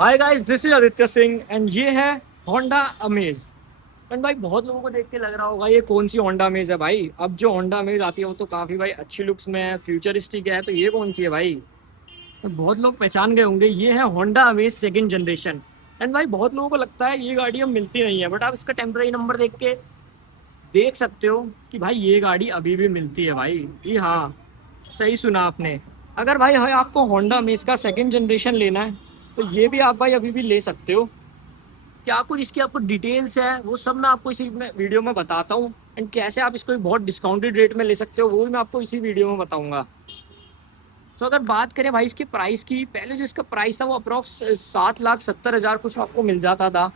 Hi guys, this is Aditya Singh and ये है Honda amaze. And भाई बहुत लोगों को देख के लग रहा होगा ये कौन सी होंडा अमेज है। भाई अब जो होंडा अमेज आती है वो तो काफी भाई अच्छी लुक्स में है, फ्यूचरिस्टिक है। तो ये कौन सी है भाई? तो बहुत लोग पहचान गए होंगे, ये है Honda amaze second generation. And भाई बहुत लोगों को लगता है ये गाड़ी अब मिलती नहीं है, बट आप इसका टेम्पररी नंबर देख के देख सकते हो कि भाई ये गाड़ी अभी भी मिलती है भाई। जी हाँ, सही सुना आपने। अगर भाई है आपको होंडा अमेज का सेकंड जनरेशन लेना है तो ये भी आप भाई अभी भी ले सकते हो। क्या कुछ इसकी आपको डिटेल्स है वो सब मैं आपको इसी में वीडियो में बताता हूँ। एंड कैसे आप इसको बहुत डिस्काउंटेड रेट में ले सकते हो वो भी मैं आपको इसी वीडियो में बताऊंगा। तो अगर बात करें भाई इसकी प्राइस की, पहले जो इसका प्राइस था वो अप्रॉक्स 7,70,000 कुछ आपको मिल जाता था।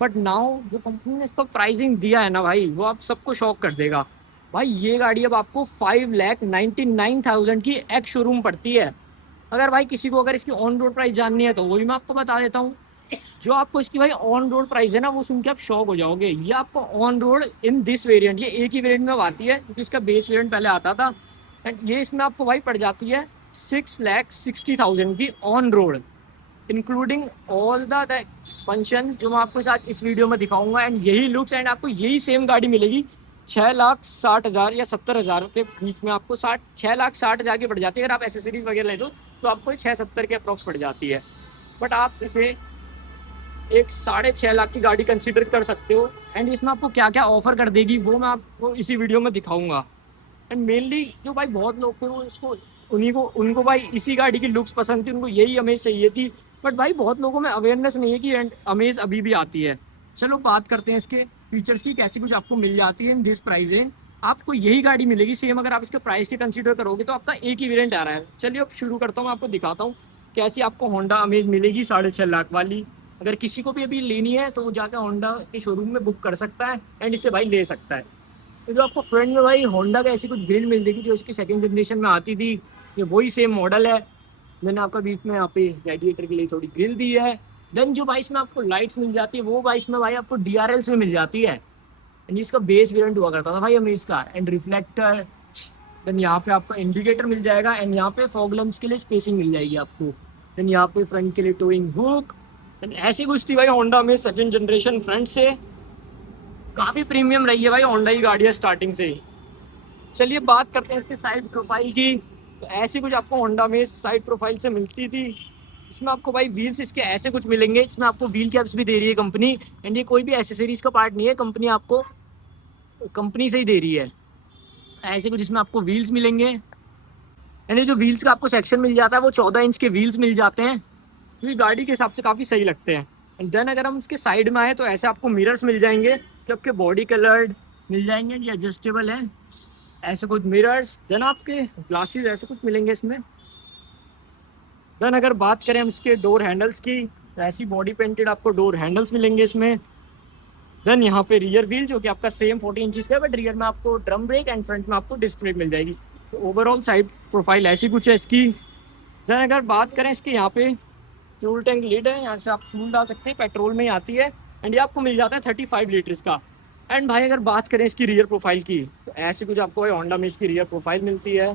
बट नाउ जो कंपनी ने इसका प्राइसिंग दिया है ना भाई, वो आप सबको शॉक कर देगा। भाई ये गाड़ी अब आपको 5,99,000 की एक्स शोरूम पड़ती है। अगर भाई किसी को अगर इसकी ऑन रोड प्राइस जाननी है तो वो भी मैं आपको बता देता हूँ। जो आपको इसकी भाई ऑन रोड प्राइस है ना, वो सुन के आप शॉक हो जाओगे। ये आपको on road in this variant, ये एक ही वेरिएंट में आती है क्योंकि इसका बेस वेरिएंट पहले आता था। एंड ये इसमें आपको भाई पड़ जाती है 6,60,000 की on road, including all the function जो मैं आपको साथ इस वीडियो में दिखाऊंगा। एंड यही लुक्स एंड आपको यही सेम गाड़ी मिलेगी 6,60,000 या 70,000 के बीच में। आपको 6,60,000 की पड़ जाती है। अगर आप एसेसरीज वगैरह ले लो तो आपको 670 के अप्रॉक्स पड़ जाती है। बट आप इसे एक 6.5 लाख की गाड़ी कंसीडर कर सकते हो। एंड इसमें आपको क्या क्या ऑफर कर देगी वो मैं आपको इसी वीडियो में दिखाऊंगा। एंड मेनली जो भाई बहुत लोग थे वो इसको उन्हीं को उनको भाई इसी गाड़ी की लुक्स पसंद थी, उनको यही अमेज चाहिए थी। बट भाई बहुत लोगों में अवेयरनेस नहीं है कि अमेज अभी भी आती है। चलो बात करते हैं इसके फीचर्स की, कैसी कुछ आपको मिल जाती है इन दिस प्राइस है। आपको यही गाड़ी मिलेगी सेम। अगर आप इसके प्राइस के कंसीडर करोगे तो आपका एक ही वेरिएंट आ रहा है। चलिए अब शुरू करता हूँ, मैं आपको दिखाता हूँ कैसी आपको होंडा अमेज मिलेगी 6.5 लाख वाली। अगर किसी को भी अभी लेनी है तो वो जाकर होंडा के शोरूम में बुक कर सकता है एंड इसे भाई ले सकता है। तो जो आपको फ्रंट में भाई होंडा का ऐसी कुछ ग्रिल मिल जाएगी जो इसकी सेकंड जनरेशन में आती थी, ये वही सेम मॉडल है। मैंने आपका बीच में यहाँ पे रेडिएटर के लिए थोड़ी ग्रिल दी है। देन जो भाई इसमें आपको लाइट्स मिल जाती है वो भाई इसमें भाई आपको DRLs में मिल जाती है। एंड इसका बेस वेरिएंट हुआ करता था भाई अमेज का। एंड रिफ्लेक्टर, देन यहाँ पे आपको इंडिकेटर मिल जाएगा। एंड यहाँ पे फॉग लैंप्स के लिए स्पेसिंग मिल जाएगी आपको। देन यहाँ पे फ्रंट के लिए टोइंग हुक। एंड ऐसी कुछ थी भाई होंडा में सेकंड जनरेशन फ्रंट से। काफी प्रीमियम रही है भाई होंडा की गाड़ियाँ स्टार्टिंग से ही। चलिए बात करते हैं इसके साइड प्रोफाइल की। तो ऐसी कुछ आपको होंडा में साइड प्रोफाइल से मिलती थी। इसमें आपको भाई व्हील्स इसके ऐसे कुछ मिलेंगे। इसमें आपको व्हील कैप्स भी दे रही है कंपनी। एंड ये कोई भी एसेसरीज का पार्ट नहीं है, कंपनी आपको कंपनी से ही दे रही है। ऐसे कुछ इसमें आपको व्हील्स मिलेंगे। एंड ये जो व्हील्स का आपको सेक्शन मिल जाता है वो 14 इंच के व्हील्स मिल जाते हैं, क्योंकि गाड़ी के हिसाब से काफ़ी सही लगते हैं। एंड देन अगर हम इसके साइड में आए तो ऐसे आपको मिरर्स मिल जाएंगे जो आपके बॉडी कलर्ड मिल जाएंगे, ये एडजस्टेबल है। ऐसे कुछ मिरर्स, देन आपके ग्लासेस ऐसे कुछ मिलेंगे इसमें। देन अगर बात करें हम इसके डोर हैंडल्स की, तो ऐसी बॉडी पेंटेड आपको डोर हैंडल्स मिलेंगे इसमें। देन यहाँ पे रियर व्हील जो कि आपका सेम 40 इंच का है, बट रियर में आपको ड्रम ब्रेक एंड फ्रंट में आपको डिस्क ब्रेक मिल जाएगी। तो ओवरऑल साइड प्रोफाइल ऐसी कुछ है इसकी। देन अगर बात करें इसके यहाँ पे फ्यूल टैंक लिड है, यहाँ से आप फ्यूल डाल सकते हैं, पेट्रोल में ही आती है। एंड ये आपको मिल जाता है 35 लीटर्स का। एंड भाई अगर बात करें इसकी रियर प्रोफाइल की, तो ऐसी कुछ आपको होंडा में इसकी रियर प्रोफाइल मिलती है।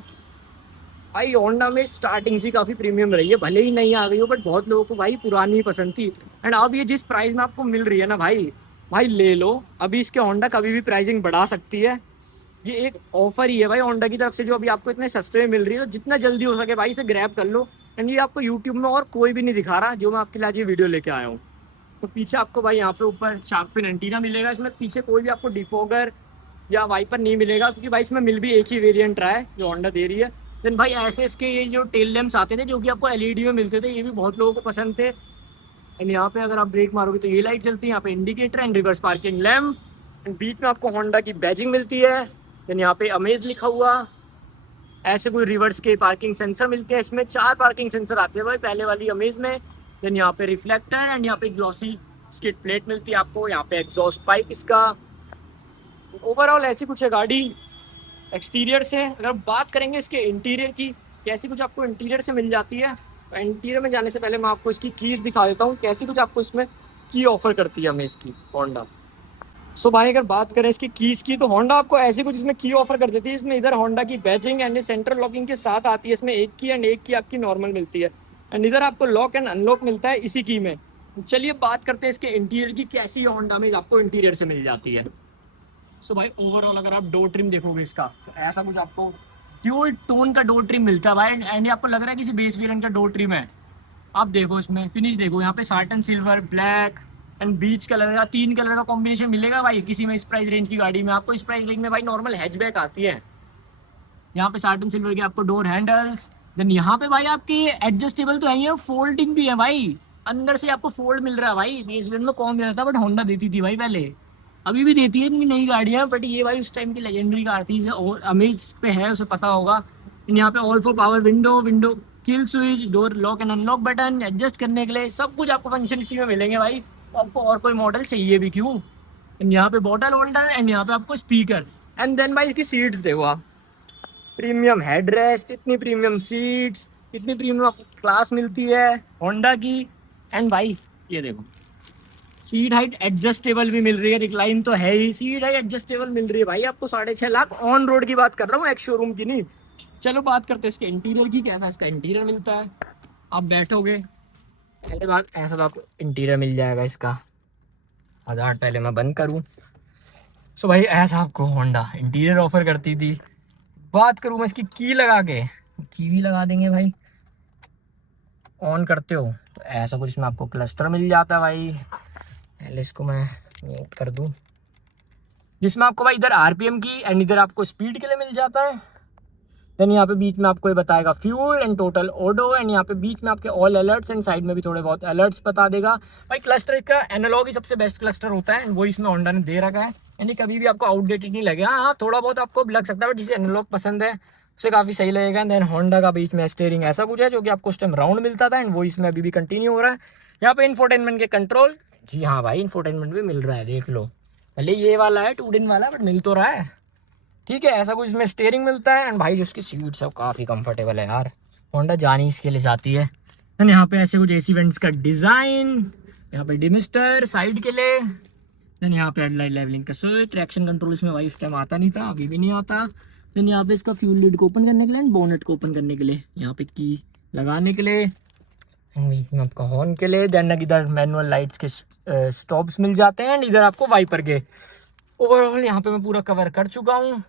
भाई होंडा में स्टार्टिंग से काफ़ी प्रीमियम रही है, भले ही नहीं आ गई हो, बट बहुत लोगों को भाई पुरानी ही पसंद थी। एंड अब ये जिस प्राइस में आपको मिल रही है ना भाई, भाई ले लो। अभी इसके होंडा कभी भी प्राइसिंग बढ़ा सकती है। ये एक ऑफर ही है भाई होंडा की तरफ से जो अभी आपको इतने सस्ते में मिल रही है। तो जितना जल्दी हो सके भाई इसे ग्रैब कर लो। एंड ये आपको यूट्यूब में और कोई भी नहीं दिखा रहा जो मैं आपके लिए आज ये वीडियो लेके आया हूँ। तो पीछे आपको भाई यहाँ पे ऊपर शार्क फिन एंटीना मिलेगा। इसमें पीछे कोई भी आपको डिफोगर या वाइपर नहीं मिलेगा, क्योंकि भाई इसमें मिल भी एक ही वेरिएंट रहा है जो होंडा दे रही है। देन भाई ऐसे इसके ये जो टेल लैम्प्स आते थे जो कि आपको एलईडी में मिलते थे, ये भी बहुत लोगों को पसंद थे। एंड यहाँ पे अगर आप ब्रेक मारोगे तो ये लाइट चलती है। यहाँ पे indicator and reverse parking lamp. And बीच में आपको होंडा की बैजिंग मिलती है। देन यहाँ पे अमेज लिखा हुआ। ऐसे कोई रिवर्स के पार्किंग सेंसर मिलते हैं। इसमें 4 पार्किंग सेंसर आते हैं भाई पहले वाली अमेज में। देन यहाँ पे रिफ्लेक्टर एंड यहाँ पे ग्लॉसी स्किड प्लेट मिलती है आपको। यहाँ पे एग्जॉस्ट पाइप इसका। ओवरऑल ऐसी कुछ है गाड़ी एक्सटीरियर से। अगर बात करेंगे इसके इंटीरियर की, कैसी कुछ आपको इंटीरियर से मिल जाती है, तो इंटीरियर में जाने से पहले मैं आपको इसकी कीज दिखा देता हूँ कैसी कुछ आपको इसमें की ऑफर करती है हमें इसकी होंडा। सो भाई अगर बात करें इसकी कीज की, तो होंडा आपको ऐसी कुछ इसमें की ऑफर कर देती है। इसमें इधर होंडा की बैजिंग एंड सेंट्रल लॉकिंग के साथ आती है। इसमें एक की एंड एक की आपकी नॉर्मल मिलती है। एंड इधर आपको लॉक एंड अनलॉक मिलता है इसी की में। चलिए बात करते हैं इसके इंटीरियर की, कैसी होंडा में आपको इंटीरियर से मिल जाती है। सो भाई ओवरऑल अगर आप डोर ट्रिम देखोगे इसका, तो ऐसा कुछ आपको ड्यूल टोन का डोर ट्रिम मिलता है भाई। एंड ये आपको लग रहा है किसी बेस वेरिएंट का डोर ट्रिम है। आप देखो इसमें फिनिश देखो, यहाँ पे satin silver, black and beach colour का, 3 कलर का कॉम्बिनेशन मिलेगा भाई किसी में इस प्राइस रेंज की गाड़ी में। आपको इस प्राइस रेंज में भाई नॉर्मल हैचबैक आती है। यहाँ पे साटन सिल्वर के आपको डोर हैंडल्स, देन यहाँ पे भाई आपके एडजस्टेबल तो है ही, फोल्डिंग भी है भाई। अंदर से आपको फोल्ड मिल रहा है भाई। बेस वेरिएंट में कौन देता था, बट होंडा देती थी भाई पहले, अभी भी देती है इनकी नई गाड़ियाँ। बट ये भाई उस टाइम की लेजेंडरी कार थी, और अमेज पे है, उसे पता होगा। यहाँ पे all for power window, window kill switch, door lock and unlock button, adjust करने के लिए सब कुछ आपको फंक्शन इसी में मिलेंगे भाई। तो आपको और कोई मॉडल चाहिए भी क्यों। एंड यहाँ पे बॉटल होल्डर, एंड यहाँ पे आपको स्पीकर। एंड देन भाई इसकी सीट्स देखो आप, प्रीमियम हेडरेस्ट, इतनी प्रीमियम सीट्स, इतनी प्रीमियम आपको क्लास मिलती है होंडा की। एंड भाई ये देखो, सीट हाइट एडजस्टेबल भी मिल रही है, रिक्लाइन तो है ही, सीट हाइट एडजस्टेबल मिल रही है भाई आपको 6.5 लाख ऑन रोड की बात कर रहा हूँ, एक शोरूम की नहीं। चलो बात करते हैं इसके इंटीरियर की, कैसा इसका इंटीरियर मिलता है। आप बैठोगे, पहले बात ऐसा तो आपको इंटीरियर मिल जाएगा इसका। 1000 पहले मैं बंद करूँ। सो भाई ऐसा आपको होंडा इंटीरियर ऑफर करती थी। बात करूँ मैं इसकी की लगा के, की भी लगा देंगे भाई। ऑन करते हो तो ऐसा कुछ इसमें आपको क्लस्टर मिल जाता है भाई। पहले इसको मैं म्यूट कर दूं, जिसमें आपको भाई इधर आरपीएम की एंड इधर आपको स्पीड के लिए मिल जाता है। देन यहाँ पे बीच में आपको ये बताएगा फ्यूल एंड टोटल ओडो, एंड यहाँ पे बीच में आपके ऑल अलर्ट्स एंड साइड में भी थोड़े बहुत अलर्ट्स बता देगा भाई। क्लस्टर इसका एनालॉग ही सबसे बेस्ट क्लस्टर होता है, वो इसमें होंडा ने दे रखा है। यानी कभी भी आपको आउटडेटेड नहीं लगेगा। हाँ थोड़ा बहुत आपको लग सकता है, बट जिसे एनालॉग पसंद है उसे काफ़ी सही लगेगा। देन होंडा का बीच में स्टीयरिंग ऐसा कुछ है जो कि आपको उस टाइम राउंड मिलता था, एंड वो इसमें अभी भी कंटिन्यू हो रहा है। यहाँ पे इंफोटेनमेंट के कंट्रोल, जी हाँ भाई इंफोटेनमेंट भी मिल रहा है, देख लो। भले ये वाला है 2 दिन वाला, बट मिल तो रहा है। ठीक है, ऐसा कुछ इसमें स्टीयरिंग मिलता है। एंड भाई जो उसकी सीट सब काफ़ी कंफर्टेबल है यार, होंडा जान ही इसके लिए जाती है। एंड यहाँ पे ऐसे कुछ एसी वेंट्स का डिज़ाइन, यहाँ पे डिमिस्टर साइड के लिए। देन यहाँ पे हेडलाइट लेवलिंग का स्विच, ट्रैक्शन कंट्रोल इसमें भाई उस टाइम आता नहीं था, अभी भी नहीं आता। देन यहाँ पे इसका फ्यूल लिड को ओपन करने के लिए एंड बोनेट को ओपन करने के लिए, यहाँ पे की लगाने के लिए, बीच में आपका हॉर्न के लिए। देन इधर मैनुअल लाइट्स के स्टॉप्स मिल जाते हैं, एंड इधर आपको वाइपर के। ओवरऑल यहाँ पे मैं पूरा कवर कर चुका हूँ।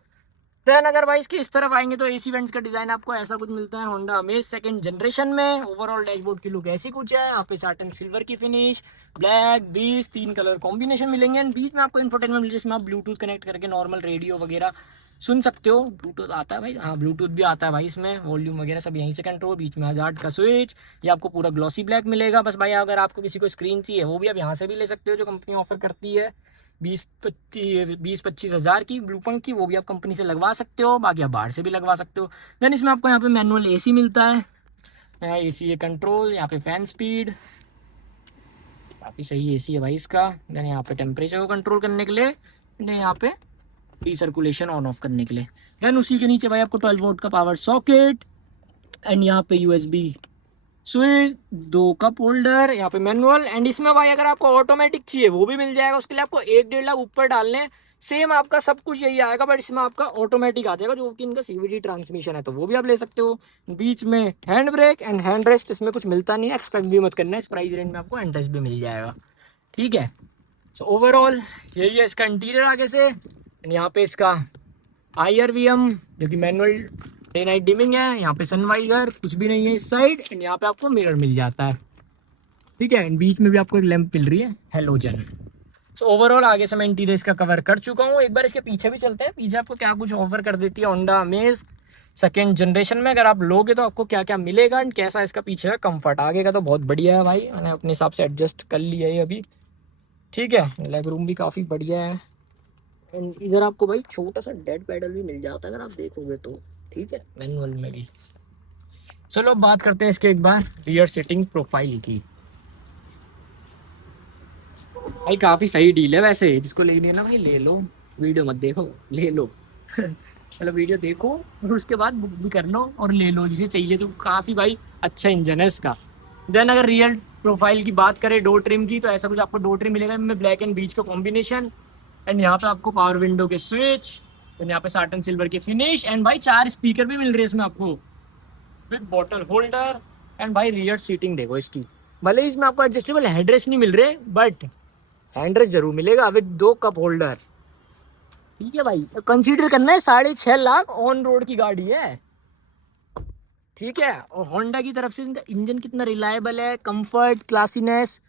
देन अगर भाई इसकी इस तरफ आएंगे तो एसी वेंट्स का डिजाइन आपको ऐसा कुछ मिलता है होंडा अमेज सेकंड जनरेशन में। ओवरऑल डैशबोर्ड की लुक ऐसी कुछ है, यहाँ पे साटन सिल्वर की फिनिश, ब्लैक 20 3 कलर कॉम्बिनेशन मिलेंगे। एंड बीच में आपको इन्फोटेनमेंट मिल, जिसमें आप ब्लूटूथ कनेक्ट करके नॉर्मल रेडियो वगैरह सुन सकते हो। ब्लूटूथ आता है भाई, हाँ ब्लूटूथ भी आता है भाई इसमें, वॉल्यूम वगैरह सब यहीं से कंट्रोल। बीच में हजार्ड का स्विच, ये आपको पूरा ग्लॉसी ब्लैक मिलेगा। बस भाई अगर आपको किसी को स्क्रीन चाहिए वो भी आप यहाँ से भी ले सकते हो, जो कंपनी ऑफर करती है 20-25 हज़ार की ब्लूपंक की, वो भी आप कंपनी से लगवा सकते हो। बाकी आप बाहर से भी लगवा सकते हो। देन इसमें आपको यहाँ पे मैनुअल एसी मिलता है, एसी कंट्रोल, यहाँ पे फैन स्पीड, काफ़ी सही एसी है भाई इसका। देन यहाँ पे टेम्परेचर को कंट्रोल करने के लिए, यहाँ पे रिसर्कुलेशन ऑन ऑफ करने के लिए। देन उसी के नीचे भाई आपको 12 वोल्ट का पावर सॉकेट, एंड यहाँ पे यूएसबी स्विच, 2 कप होल्डर, यहाँ पे मैनुअल। एंड इसमें भाई अगर आपको ऑटोमेटिक चाहिए वो भी मिल जाएगा, उसके लिए आपको 1-1.5 लाख ऊपर डालने। सेम आपका सब कुछ यही आएगा, बट इसमें आपका ऑटोमेटिक आ जाएगा, जो कि इनका सीवीटी ट्रांसमिशन है, तो वो भी आप ले सकते हो। बीच में hand brake and hand rest, इसमें कुछ मिलता नहीं है, एक्सपेक्ट भी मत करना, इस प्राइस रेंज में आपको हैंड रेस्ट भी मिल जाएगा। ठीक है, सो ओवरऑल यही है इसका इंटीरियर आगे से। एंड यहाँ पे इसका IRVM जो कि मैनुअल डे नाइट डिमिंग है, यहाँ पे सनवाइजर कुछ भी नहीं है इस साइड, एंड यहाँ पे आपको मिरर मिल जाता है। ठीक है, एंड बीच में भी आपको एक लैंप मिल रही है हेलोजन। सो ओवरऑल आगे से मैं इंटीरियर इसका कवर कर चुका हूँ। एक बार इसके पीछे भी चलते हैं, पीछे आपको क्या कुछ ऑफर कर देती है होंडा अमेज सेकेंड जनरेशन में। अगर आप लोगे तो आपको क्या क्या मिलेगा एंड कैसा इसका पीछे है कंफर्ट। आगे का तो बहुत बढ़िया है भाई, मैंने अपने हिसाब से एडजस्ट कर लिया है अभी। ठीक है, लेग रूम भी काफ़ी बढ़िया है। एंड इधर आपको भाई छोटा सा डेड पैडल भी मिल जाता है अगर आप देखोगे तो। ठीक है, मैनुअल में भी। चलो बात करते हैं इसके एक बार रियर सीटिंग प्रोफाइल की। भाई काफ़ी सही डील है वैसे, जिसको लेनी है ना भाई ले लो, वीडियो मत देखो, ले लो। मतलब वीडियो देखो और उसके बाद बुक भी कर लो और ले लो जिसे चाहिए, तो काफ़ी भाई अच्छा इंजन है इसका। देन अगर रियल प्रोफाइल की बात करें डोर ट्रिम की, तो ऐसा कुछ आपको डोर ट्रिम मिलेगा इनमें, ब्लैक एंड बीच का कॉम्बिनेशन। एंड यहाँ पे आपको पावर विंडो के स्विच, एंड यहाँ पे साटन सिल्वर के फिनिश, एंड भाई 4 स्पीकर भी मिल रहे हैं इसमें आपको विद बॉटल होल्डर। एंड भाई रियर सीटिंग देखो इसकी, भले ही इसमें आपको एडजस्टेबल हेडरेस्ट नहीं मिल रहे, बट हैंडरेस्ट जरूर मिलेगा विद 2 कप होल्डर। ठीक है भाई, कंसीडर करना है 6.5 लाख ऑन रोड की गाड़ी है। ठीक है, और होंडा की तरफ से इनका इंजन कितना रिलायबल है, कंफर्ट, क्लासीनेस।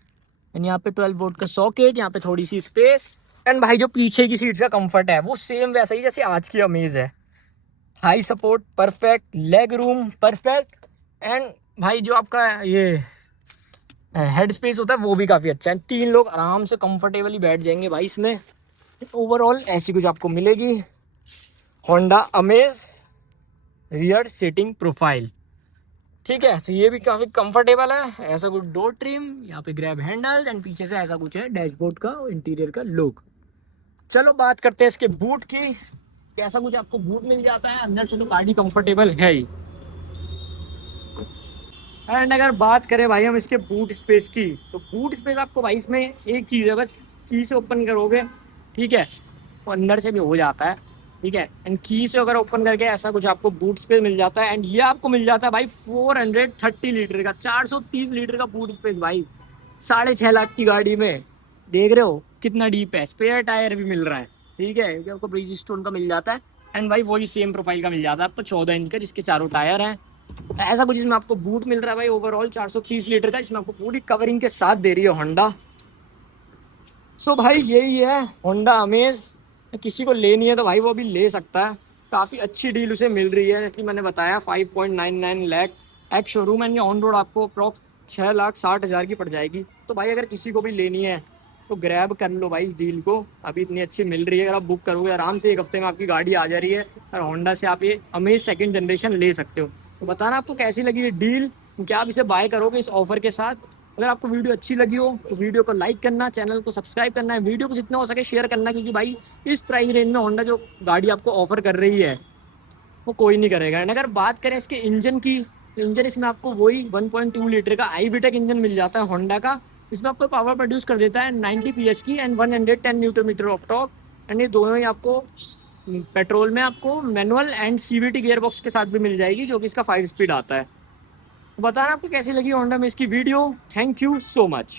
एंड यहाँ पे 12 वोल्ट का सॉकेट, यहाँ पे थोड़ी सी स्पेस। एंड भाई जो पीछे की सीट का कंफर्ट है वो सेम वैसा ही जैसे आज की अमेज है। High support perfect, leg room perfect. And भाई जो आपका ये हेड स्पेस होता है वो भी काफ़ी अच्छा है, 3 लोग आराम से कंफर्टेबली बैठ जाएंगे भाई इसमें। ओवरऑल ऐसी कुछ आपको मिलेगी Honda Amaze rear seating profile. ठीक है, तो ये भी काफ़ी कंफर्टेबल है। ऐसा कुछ डोर ट्रिम, यहाँ पे ग्रैब हैंडल, एंड पीछे से ऐसा कुछ है डैशबोर्ड का इंटीरियर का लुक। चलो बात करते हैं इसके बूट की। कैसा कुछ आपको बूट मिल जाता है अंदर से, तो गाड़ी कंफर्टेबल है ही। एंड अगर बात करें भाई हम इसके बूट स्पेस की, तो बूट स्पेस आपको भाई इसमें एक चीज़ है बस, की से ओपन करोगे, ठीक है, वो अंदर से भी हो जाता है। ठीक है, एंड की से अगर ओपन करके ऐसा कुछ आपको बूट स्पेस मिल जाता है। एंड ये आपको मिल जाता है भाई 430 लीटर का, 430 लीटर का बूट स्पेस भाई 6.5 लाख की गाड़ी में। देख रहे हो कितना डीप है, स्पेयर टायर भी मिल रहा है। ठीक है, ये आपको ब्रिज स्टोन का मिल जाता है। एंड भाई वही सेम प्रोफाइल का मिल जाता है आपको 14 इंच का, जिसके चारों टायर हैं। ऐसा कुछ इसमें आपको बूट मिल रहा है भाई ओवरऑल 430 लीटर का, इसमें आपको पूरी कवरिंग के साथ दे रही है होंडा। सो भाई यही है होंडा अमेज। किसी को लेनी है तो भाई वो भी ले सकता है, काफ़ी अच्छी डील उसे मिल रही है। कि मैंने बताया 5.99 lakh ex showroom, and on road आपको अप्रॉक्स 6,60,000 की पड़ जाएगी। तो भाई अगर किसी को भी लेनी है तो ग्रैब कर लो भाई इस डील को, अभी इतनी अच्छी मिल रही है। अगर आप बुक करोगे आराम से 1 हफ्ते में आपकी गाड़ी आ जा रही है, और होंडा से आप ये अमेज सेकंड जनरेशन ले सकते हो। तो बताना आपको कैसी लगी ये डील, क्या आप इसे बाय करोगे इस ऑफर के साथ। अगर आपको वीडियो अच्छी लगी हो तो वीडियो को लाइक करना, चैनल को सब्सक्राइब करना है, वीडियो को जितना हो सके शेयर करना, क्योंकि भाई इस प्राइस रेंज में होंडा जो गाड़ी आपको ऑफर कर रही है वो कोई नहीं करेगा। एंड अगर बात करें इसके इंजन की, तो इंजन इसमें आपको वही 1.2 लीटर का IBTEC इंजन मिल जाता है होंडा का। इसमें आपको पावर प्रोड्यूस कर देता है 90 PS की, and 110 newton meter of torque. And ये दोनों ही आपको पेट्रोल में आपको manual and CVT gear box के साथ भी मिल जाएगी, जो कि इसका 5 स्पीड आता है। बताना आपको कैसी लगी होंडा में इसकी video. Thank you so much.